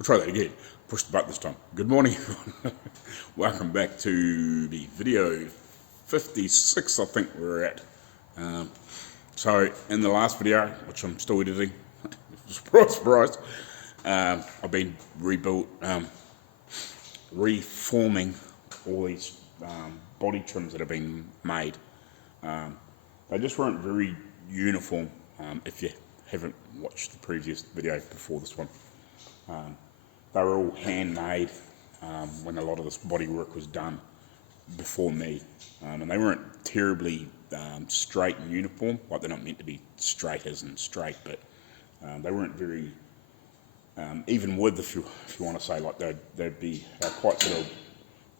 We'll try that again. Push the button this time. Good morning, everyone. Welcome back to the video 56, I think we're at. So, in the last video, which I'm still editing, surprise, surprise, I've been reforming all these body trims that have been made. They just weren't very uniform, if you haven't watched the previous video before this one. They were all handmade when a lot of this body work was done before me, and they weren't terribly straight and uniform. Like, they're not meant to be straight as in straight, but they weren't very even width, if you want to say. Like, they'd be quite sort of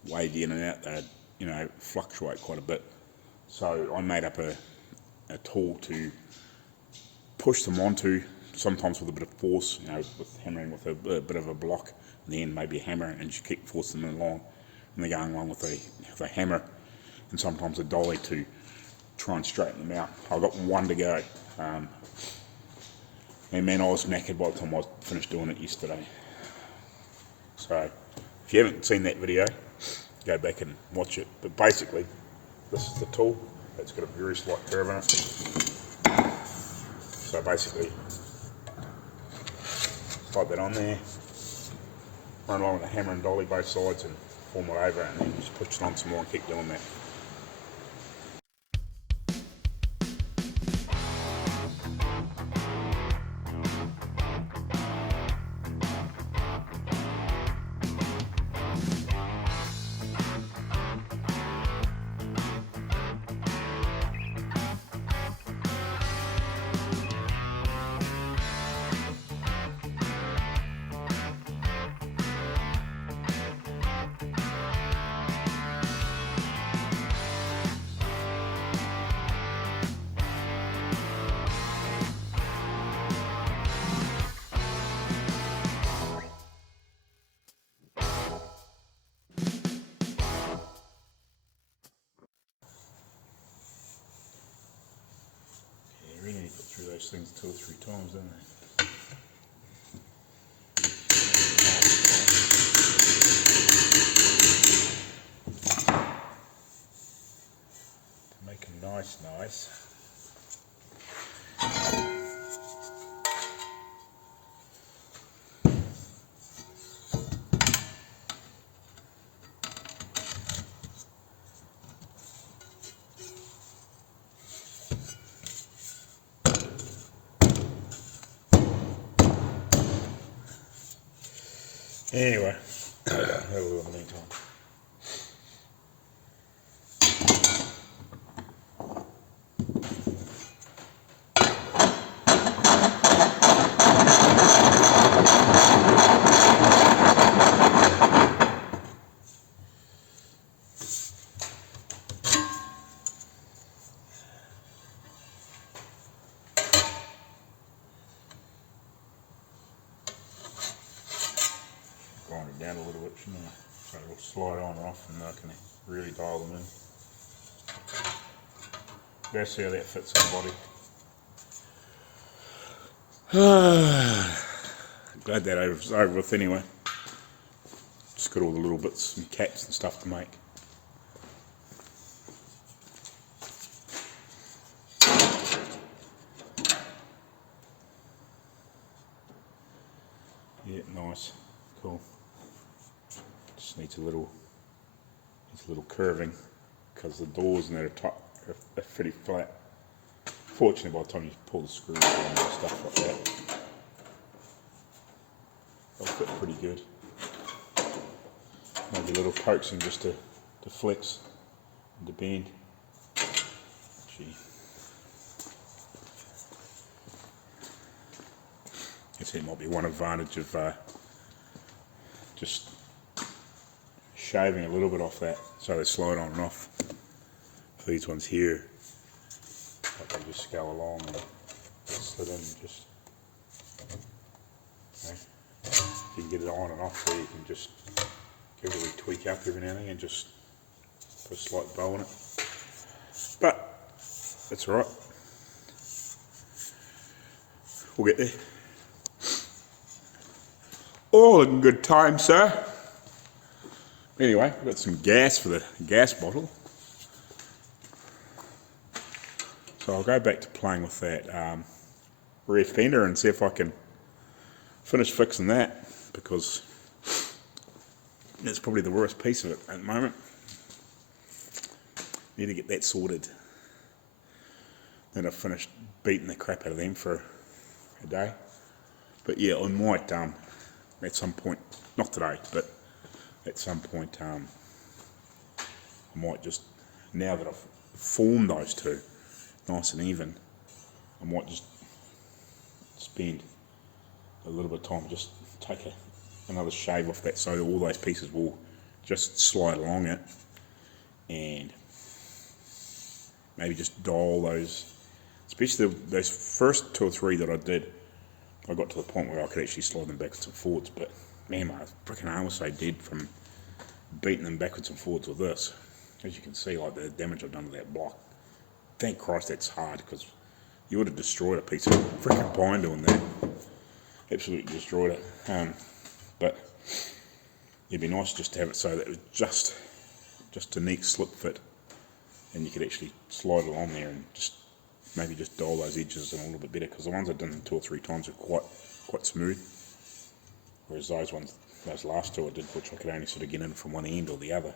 wavy in and out. They'd fluctuate quite a bit. So I made up a tool to push them onto, sometimes with a bit of force, with hammering with a bit of a block, and then maybe a hammer, and just keep forcing them along, and they're going along with a hammer, and sometimes a dolly to try and straighten them out. I've got one to go, and man, I was knackered by the time I finished doing it yesterday. So if you haven't seen that video, go back and watch it. But basically, this is the tool. It's got a very slight curve in it. So basically, slide that on there, run along with a hammer and dolly both sides and form it over, and then just push it on some more and keep doing that. You really need to put through those things 2 or 3 times, don't they? To make them nice. Anyway, have a little meantime. Grind it down a little bit, shouldn't I? So it'll slide on and off, and I can really dial them in. Let's see how that fits on the body. Glad that was over with anyway. Just got all the little bits and caps and stuff to make. Yeah, nice, cool. Just needs a little curving, because the doors in there are pretty flat. Fortunately, by the time you pull the screws down and stuff like that, they'll fit pretty good. Maybe a little coaxing just to flex and to bend. Gee. I guess that might be one advantage of just shaving a little bit off that, so they slide on and off. For these ones here, like, they just go along and slid in, just, if you can get it on and off there, you can just give it a wee tweak up every now and then and just put a slight bow on it. But that's alright, we'll get there. All in good time, sir. Anyway, I've got some gas for the gas bottle. So I'll go back to playing with that rear fender and see if I can finish fixing that, because that's probably the worst piece of it at the moment. Need to get that sorted. Then I've finished beating the crap out of them for a day. But yeah, I might at some point, not today, but at some point I might just, now that I've formed those two nice and even, I might just spend a little bit of time, just take another shave off that so all those pieces will just slide along it, and maybe just dial those, especially those first 2 or 3 that I did. I got to the point where I could actually slide them backwards and forwards, but man, my freaking arm was so dead from beating them backwards and forwards with this. As you can see, like the damage I've done to that block. Thank Christ that's hard, because you would have destroyed a piece of freaking pine doing that. Absolutely destroyed it. But it'd be nice just to have it so that it was just a neat slip fit, and you could actually slide along there and just maybe just dial those edges in a little bit better, because the ones I've done 2 or 3 times are quite smooth, whereas those last 2 I did, which I could only sort of get in from one end or the other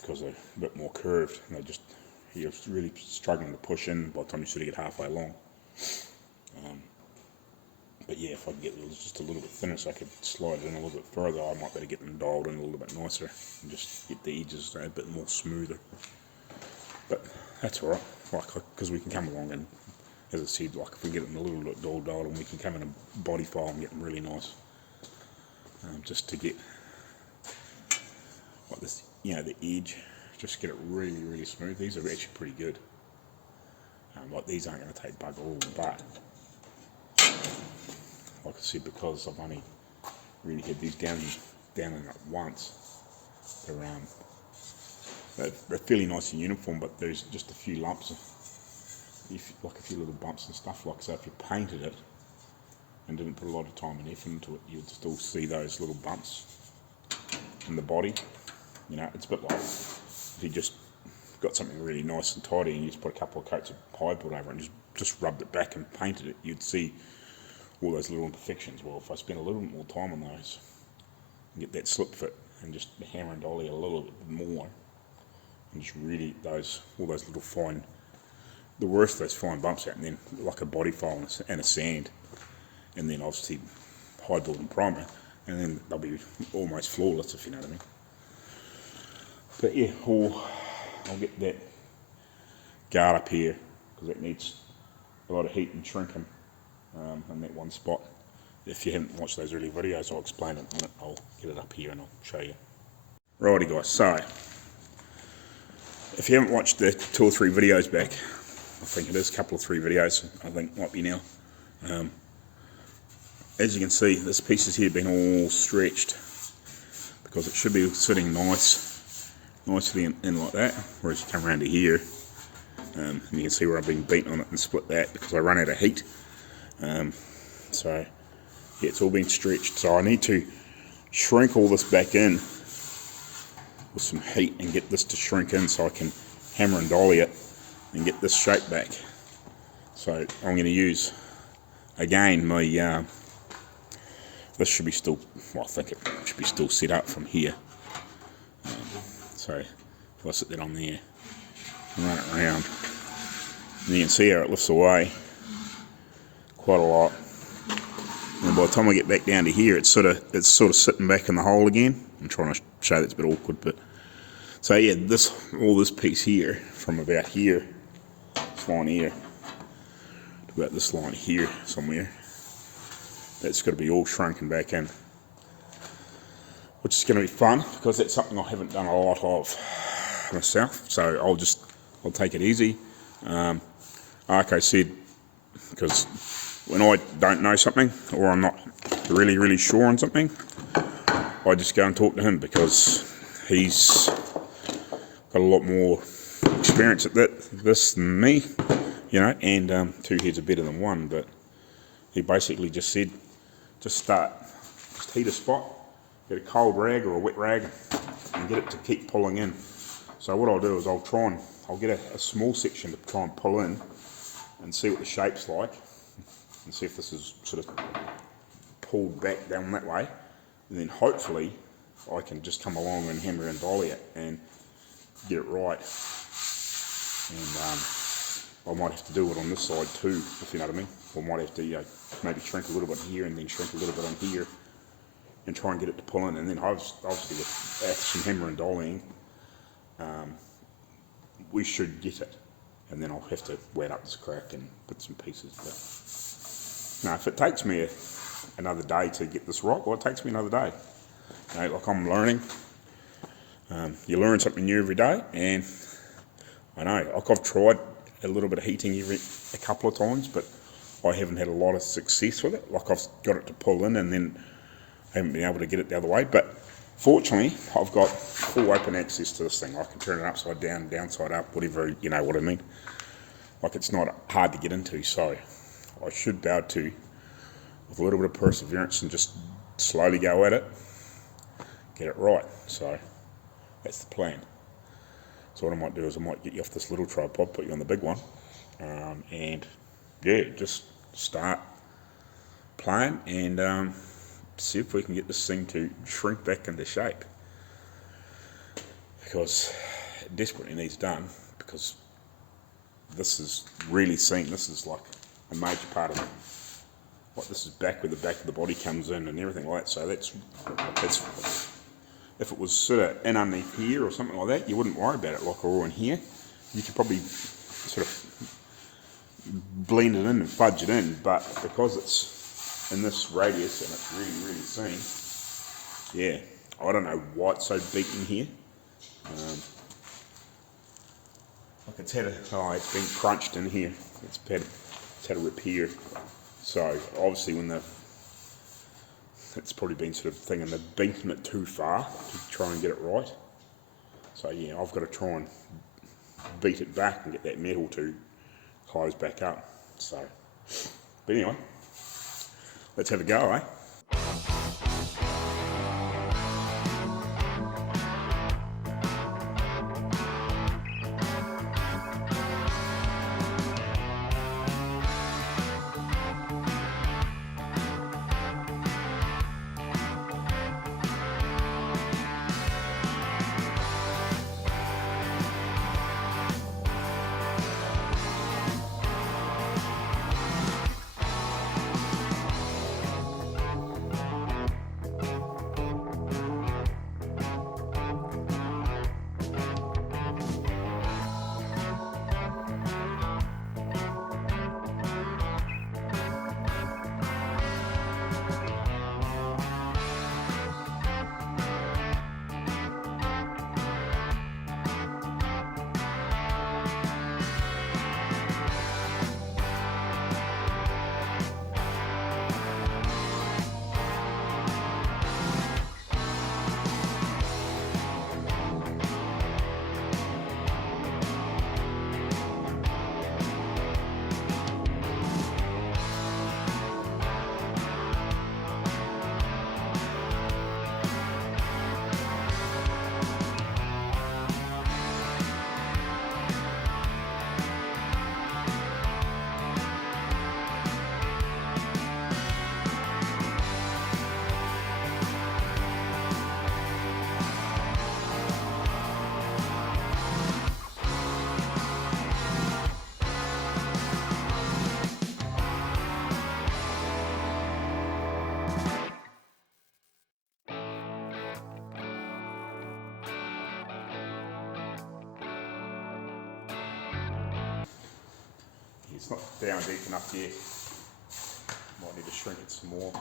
because they're a bit more curved, and you're really struggling to push in by the time you sort of get halfway along. But yeah, if I could get just a little bit thinner so I could slide it in a little bit further, I might be able to get them dialed in a little bit nicer and just get the edges a bit more smoother. But that's alright, because we can come along and, as I said, like if we get them a little bit dialed and we can come in a body file and get them really nice, just to get like this, the edge, just get it really, really smooth. These are actually pretty good. Like these aren't going to take bugger all, but like I said, because I've only really had these down in it once, they're fairly nice and uniform, but there's just a few lumps, like a few little bumps and stuff. Like, so if you painted it and didn't put a lot of time and effort into it, you'd still see those little bumps in the body. It's a bit like if you just got something really nice and tidy and you just put a couple of coats of plywood over it and just rubbed it back and painted it, you'd see all those little imperfections. Well, if I spend a little bit more time on those and get that slip fit and just hammer and dolly a little bit more, and just really all those little fine, the worst of those fine bumps out, and then like a body file and a sand, and then obviously hide build and primer, and then they'll be almost flawless, if you know what I mean. But yeah, I'll get that guard up here, because it needs a lot of heat and shrinking in that one spot. If you haven't watched those early videos, I'll explain it in a minute. I'll get it up here and I'll show you. Righty guys, so if you haven't watched the 2 or 3 videos back, I think it is a couple of 3 videos, I think might be now. As you can see, this piece has here been all stretched, because it should be sitting nicely in like that, whereas you come around to here, and you can see where I've been beating on it and split that because I run out of heat. So yeah, it's all been stretched, so I need to shrink all this back in with some heat and get this to shrink in so I can hammer and dolly it and get this shape back. So I'm going to use, again, my this should be still, well, I think it should be still set up from here. So if I sit that on there and run it around, and you can see how it lifts away quite a lot. And by the time I get back down to here, it's sort of sitting back in the hole again. I'm trying to show that's a bit awkward, but so yeah, all this piece here, from about here, this line here, to about this line here somewhere, that's got to be all shrunken back in, which is going to be fun because that's something I haven't done a lot of myself. So I'll take it easy. Arco said, because when I don't know something or I'm not really, really sure on something, I just go and talk to him, because he's got a lot more experience at this than me, and 2 heads are better than one. But he basically just said, just start just heat a spot, get a cold rag or a wet rag, and get it to keep pulling in. So what I'll do is I'll get a small section to try and pull in and see what the shape's like, and see if this is sort of pulled back down that way, and then hopefully I can just come along and hammer and dolly it and get it right. And I might have to do it on this side too, if you know what I mean. Or might have to maybe shrink a little bit here and then shrink a little bit on here and try and get it to pull in. And then obviously with some hammer and dollying, we should get it. And then I'll have to wet up this crack and put some pieces. But now, if it takes me another day to get this right, well, it takes me another day. Like I'm learning. You learn something new every day, and I know, like I've tried a little bit of heating a couple of times, but I haven't had a lot of success with it. Like I've got it to pull in and then I haven't been able to get it the other way. But fortunately, I've got full open access to this thing. I can turn it upside down, downside up, whatever, you know what I mean. Like it's not hard to get into, so I should be able to, with a little bit of perseverance and just slowly go at it, get it right. So that's the plan. So what I might do is I might get you off this little tripod, put you on the big one, and yeah, just start playing and see if we can get this thing to shrink back into shape, because it desperately needs done, because this is really seen, this is like a major part of it. Like this is back where the back of the body comes in and everything like that, so that's if it was sort of in underneath here or something like that, you wouldn't worry about it, like all in here. You could probably sort of blend it in and fudge it in, but because it's in this radius and it's really, really seen, yeah, I don't know why it's so beaten here. Like it's been crunched in here. It's had a repair. So obviously it's probably been sort of thinking they've beaten it too far to try and get it right. So yeah, I've got to try and beat it back and get that metal to close back up. So, but anyway, let's have a go, eh? It's not down deep enough yet. Might need to shrink it some more.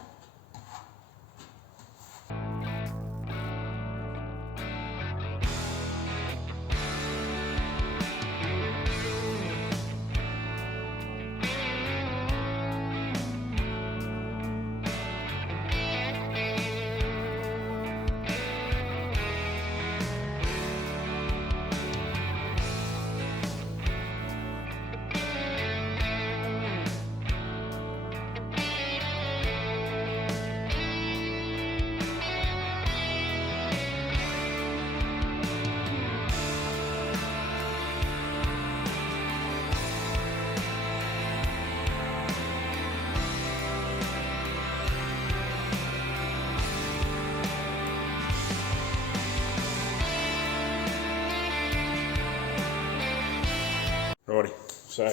So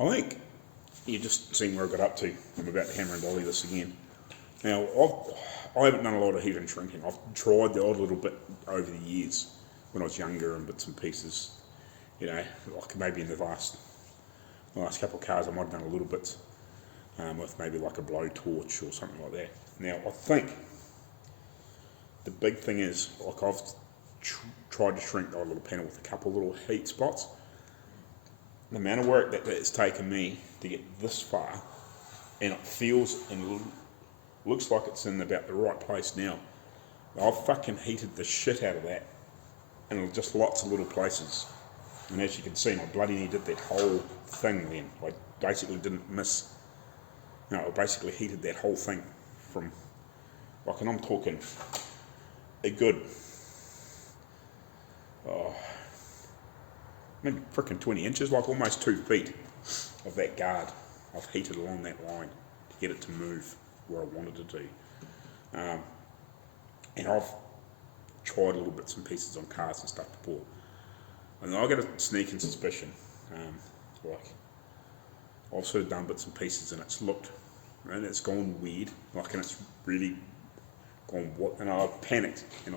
I think you just seen where I got up to. I'm about to hammer and dolly this again. Now I haven't done a lot of heat and shrinking. I've tried the odd little bit over the years when I was younger and bits and pieces. You know, like maybe in the last couple of cars I might have done a little bit with maybe like a blowtorch or something like that. Now I think the big thing is, like I've tried to shrink the odd little panel with a couple of little heat spots. The amount of work that it's taken me to get this far, and it feels and looks like it's in about the right place now. I've fucking heated the shit out of that, and just lots of little places. And as you can see, I bloody nearly did that whole thing then. I basically didn't miss. No, I basically heated that whole thing from, like, and I'm talking a good, maybe frickin' 20 inches, like almost 2 feet of that guard. I've heated along that line to get it to move where I wanted it to. And I've tried little bits and pieces on cars and stuff before. And I got a sneaking suspicion, like I've sort of done bits and pieces and it's looked, and it's gone weird, like, and it's really gone what, and I've panicked, and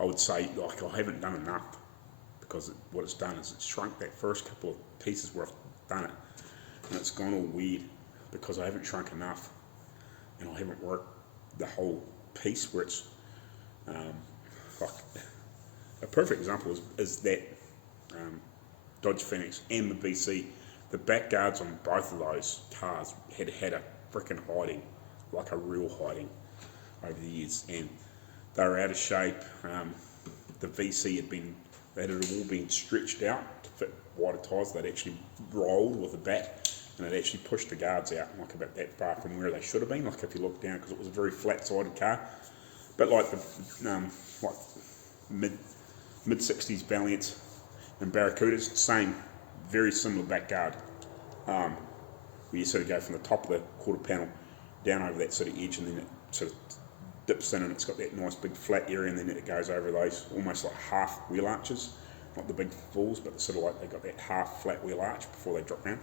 I would say, like, I haven't done enough, because what it's done is it's shrunk that first couple of pieces where I've done it, and it's gone all weird because I haven't shrunk enough, and I haven't worked the whole piece where it's like a perfect example is that Dodge Phoenix and the VC. The back guards on both of those cars had a freaking hiding, like a real hiding over the years, and they were out of shape. The VC had all been stretched out to fit wider tyres. They'd actually rolled with the back, and it actually pushed the guards out like about that far from where they should have been. Like if you look down, because it was a very flat-sided car, but like the like mid 60s Valiants and Barracudas, same, very similar back guard. Where you sort of go from the top of the quarter panel down over that sort of edge, and then it sort of dips in, and it's got that nice big flat area, and then it goes over those almost like half wheel arches, not the big falls, but sort of like they got that half flat wheel arch before they drop down.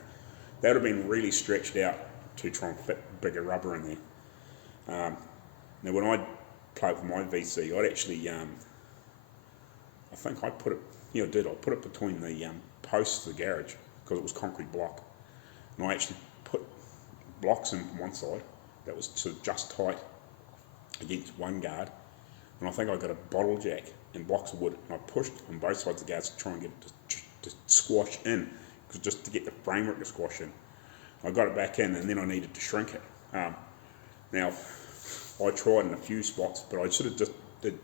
That would have been really stretched out to try and fit bigger rubber in there. Now when I played with my VC, I'd actually, I think I put it, yeah I did, I put it between the posts of the garage, because it was concrete block, and I actually put blocks in from one side that was sort of just tight against one guard, and I think I got a bottle jack and blocks of wood, and I pushed on both sides of the guards to try and get it to squash in, because just to get the framework to squash in. I got it back in, and then I needed to shrink it. Now, I tried in a few spots, but I sort of just did,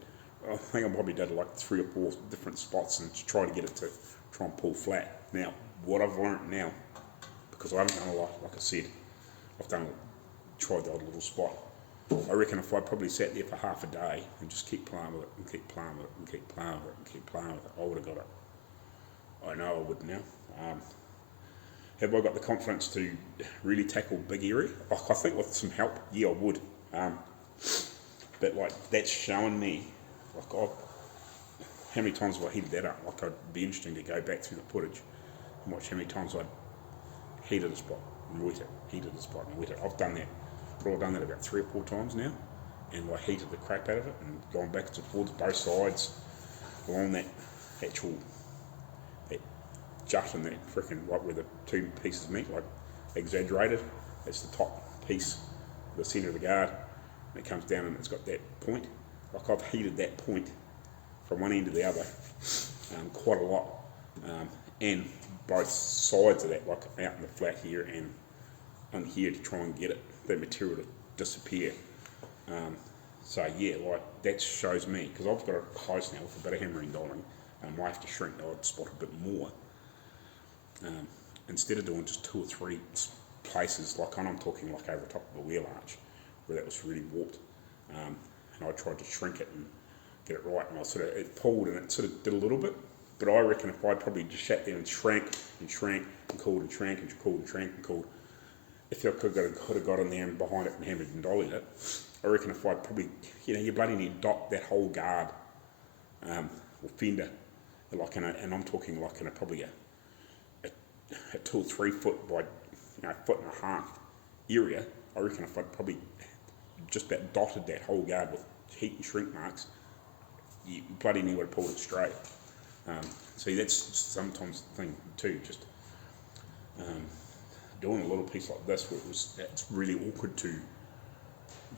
I think I probably did like 3 or 4 different spots and try to get it to try and pull flat. Now, what I've learnt now, because I haven't done a lot, like I said, I've tried the odd little spot. I reckon if I probably sat there for half a day and just keep playing with it and keep playing with it and keep playing with it and keep playing with it, I would have got it. I know I would now. Have I got the confidence to really tackle big area? I think with some help, yeah, I would. But like that's showing me, like how many times have I heated that up? Like it'd be interesting to go back through the footage and watch how many times I'd heated a spot and wet it, heated a spot and wet it. I've done that. I've done that about 3 or 4 times now, and I heated the crap out of it and gone backwards and forwards both sides along that actual that jut and that freaking right where the 2 pieces meet, like exaggerated. That's the top piece, the centre of the guard, and it comes down and it's got that point. Like I've heated that point from one end to the other quite a lot, and both sides of that, like out in the flat here and on here, to try and get it, that material to disappear. So yeah, like that shows me, because I've got it close now with a bit of hammering dolling, and I might have to shrink the odd spot a bit more. Instead of doing just 2 or 3 places, like I'm talking like over the top of a wheel arch, where that was really warped, and I tried to shrink it and get it right, and it pulled and it sort of did a little bit, but I reckon if I probably just sat there and shrank and cooled and shrank and cooled and shrank and cooled, if I could have got in there and behind it and hammered and dollied it, I reckon if I'd probably, you bloody need to dot that whole guard or fender and I'm talking like in a probably a 2 or 3 foot by foot and a half area. I reckon if I'd probably just about dotted that whole yard with heat and shrink marks, you bloody near would have pulled it straight. See, that's sometimes the thing too, just doing a little piece like this where it's really awkward to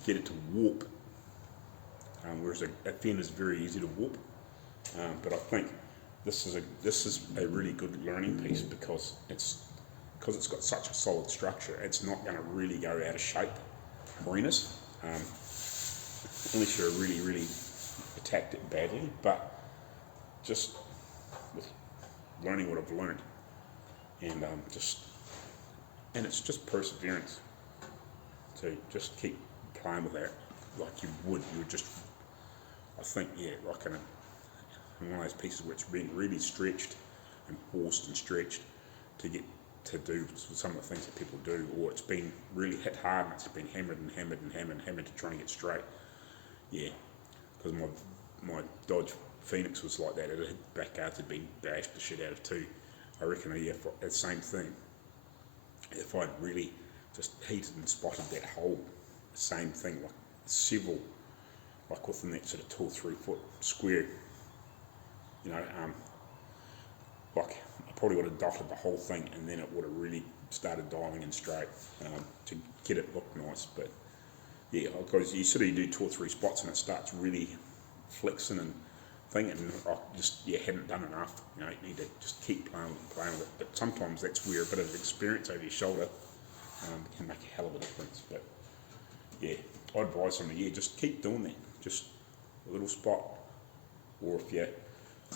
get it to warp, whereas a fen is very easy to warp. But I think this is a really good learning piece because it's got such a solid structure. It's not going to really go out of shape marinas, unless you're really attacked it badly. But just with learning what I've learned, and it's just perseverance to just keep playing with that like you would just, I think, like in one of those pieces where it's been really stretched and forced and stretched to get to do some of the things that people do, or it's been really hit hard and it's been hammered to try and get straight. Yeah, because my Dodge Phoenix was like that. It back guards had been bashed the shit out of too. I reckon the same thing. If I'd really just heated and spotted that hole, same thing, like several, like within that sort of 2 or 3 foot square, like I probably would have dotted the whole thing, and then it would have really started dialing in straight to get it look nice. But yeah, because you sort of do 2 or 3 spots and it starts really flexing and thing, and I just hadn't done enough. You need to just keep playing with it. But sometimes that's where a bit of experience over your shoulder can make a hell of a difference. But yeah, I advise somebody, just keep doing that. Just a little spot, or if you're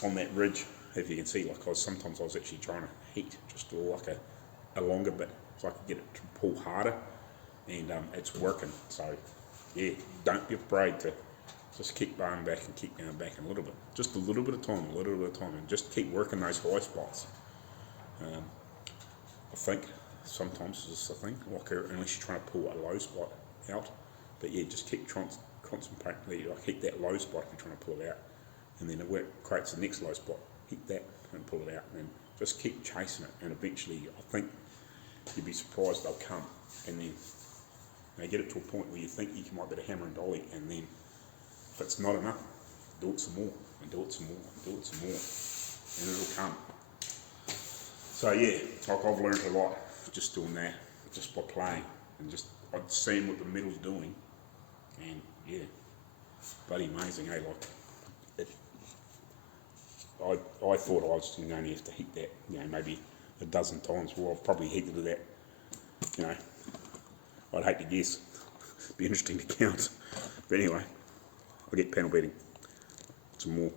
on that ridge, if you can see, like sometimes I was actually trying to heat just like a longer bit, so I could get it to pull harder, and it's working. So yeah, don't be afraid to just keep going back and keep going back a little bit, just a little bit of time, and just keep working those high spots. I think sometimes it's a thing, like unless you're trying to pull a low spot out, but yeah, just keep concentrating, like hit that low spot if you're trying to pull it out, and then it creates the next low spot, hit that and pull it out, and then just keep chasing it, and eventually I think you'd be surprised they'll come, and then they get it to a point where you think you might get a hammer and dolly, and then if it's not enough, do it some more, and do it some more, and do it some more, and it'll come. So yeah, like I've learned a lot just doing that, just by playing, and just I'd seen what the metal's doing, and yeah, bloody amazing, eh? Like, I thought I was going to only have to heat that, maybe a dozen times. Well, I've probably heated it that, I'd hate to guess. Be interesting to count. But anyway, I'll get panel beating some more.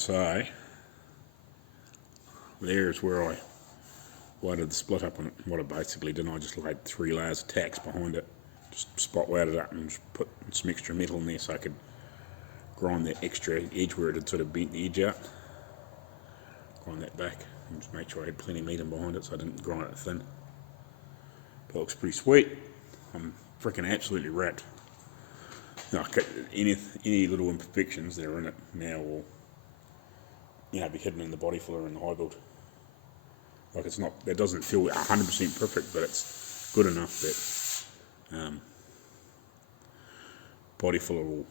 so there's where I welded the split up on it. What I basically did, I just laid 3 layers of tacks behind it, just spot welded it up and just put some extra metal in there so I could grind that extra edge where it had sort of bent the edge out. Grind that back and just make sure I had plenty of meat in behind it so I didn't grind it thin. But it looks pretty sweet. I'm freaking absolutely wrapped. Now, any little imperfections that are in it now will, you know, be hidden in the body filler and the high build. Like it's not, it doesn't feel 100% perfect, but it's good enough that body filler will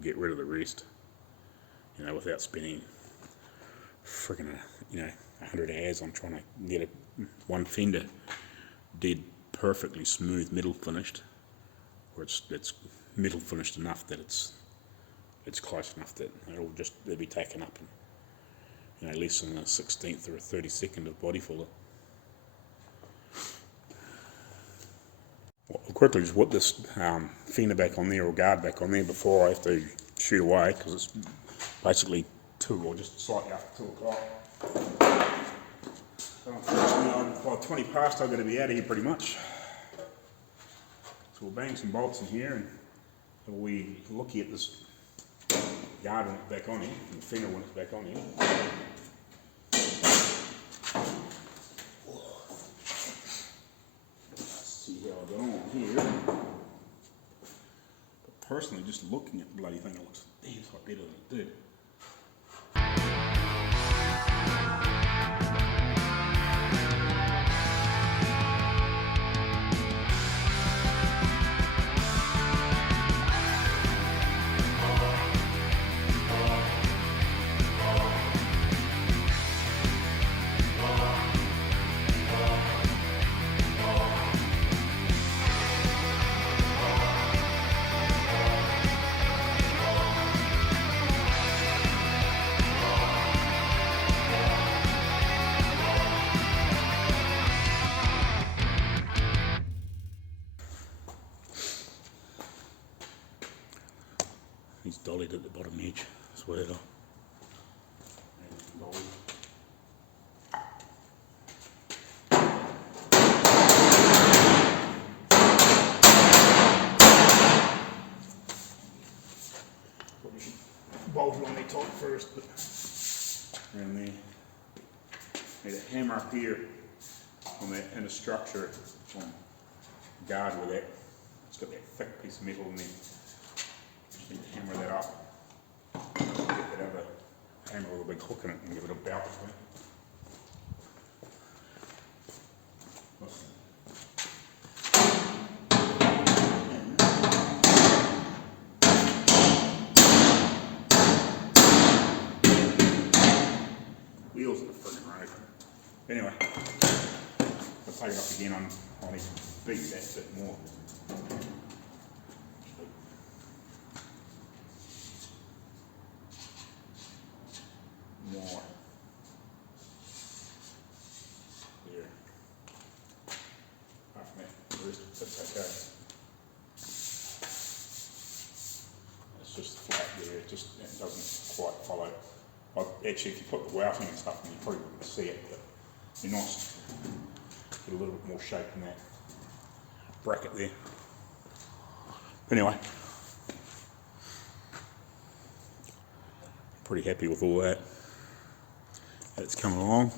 get rid of the rest, you know, without spending freaking, you know, 100 hours on trying to get one fender dead perfectly smooth metal finished, where it's metal finished enough that it's close enough that they'll be taken up in, you know, less than a 16th or a 32nd of body filler. I'll quickly just put this fender back on there, or guard back on there, before I have to shoot away, because it's basically 2 or just slightly after 2 o'clock. So unfortunately, by 20 past I've got to be out of here pretty much. So we'll bang some bolts in here and have a wee looky at this guard when it's back on here, and the fender when it's back on here. How I got on here. But personally, just looking at the bloody thing, it looks a damn sight better than it did. He's dollied at the bottom edge as well. Probably should bolt it on there tight first, but around there. Need a hammer up here on that inner structure on guard with that. It's got that thick piece of metal in there. Just need to hammer that up. Get that other hammer with a big hook in it and give it a bout between. Wheels are the friggin' road. Anyway, I'll take it up again. I need to beat that a bit more. More. There. Apart from that, the rest of it's okay. It's just flat there, it doesn't quite follow. Actually, if you put the wouting and stuff in, you probably wouldn't see it, but it'd be nice to get a little bit more shape in that bracket there. Anyway, pretty happy with all that. It's coming along.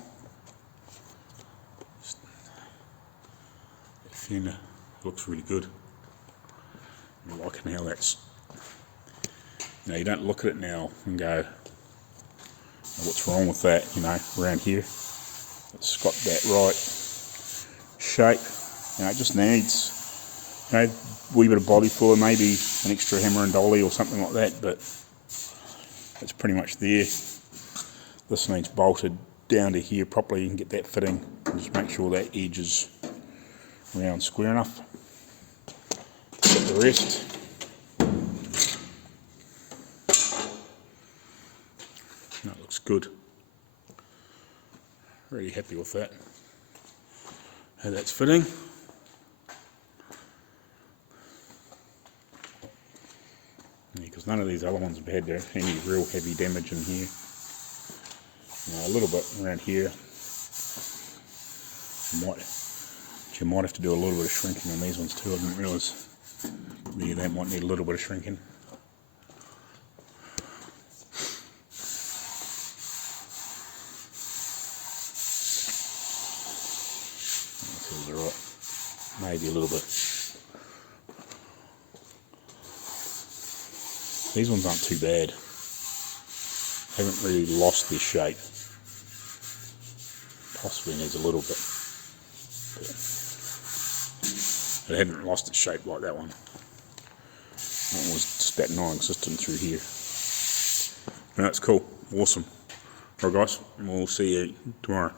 That fender looks really good. I'm liking how that's, you know, you don't look at it now and go, what's wrong with that, you know, around here. It's got that right shape. You know, it just needs, you know, a wee bit of body filler, maybe an extra hammer and dolly or something like that, but it's pretty much there. This needs bolted down to here properly and get that fitting, and just make sure that edge is round square enough. Get the rest. That looks good. Really happy with that. How that's fitting. Because none of these other ones have had any real heavy damage in here. a little bit around here. You might have to do a little bit of shrinking on these ones too. I didn't realise. Yeah, they might need a little bit of shrinking. That feels alright. Maybe a little bit. These ones aren't too bad. Haven't really lost their shape. Possibly needs a little bit. But it hadn't lost its shape like that one. That was just that gnawing system through here. No, that's cool. Awesome. Alright guys, we'll see you tomorrow.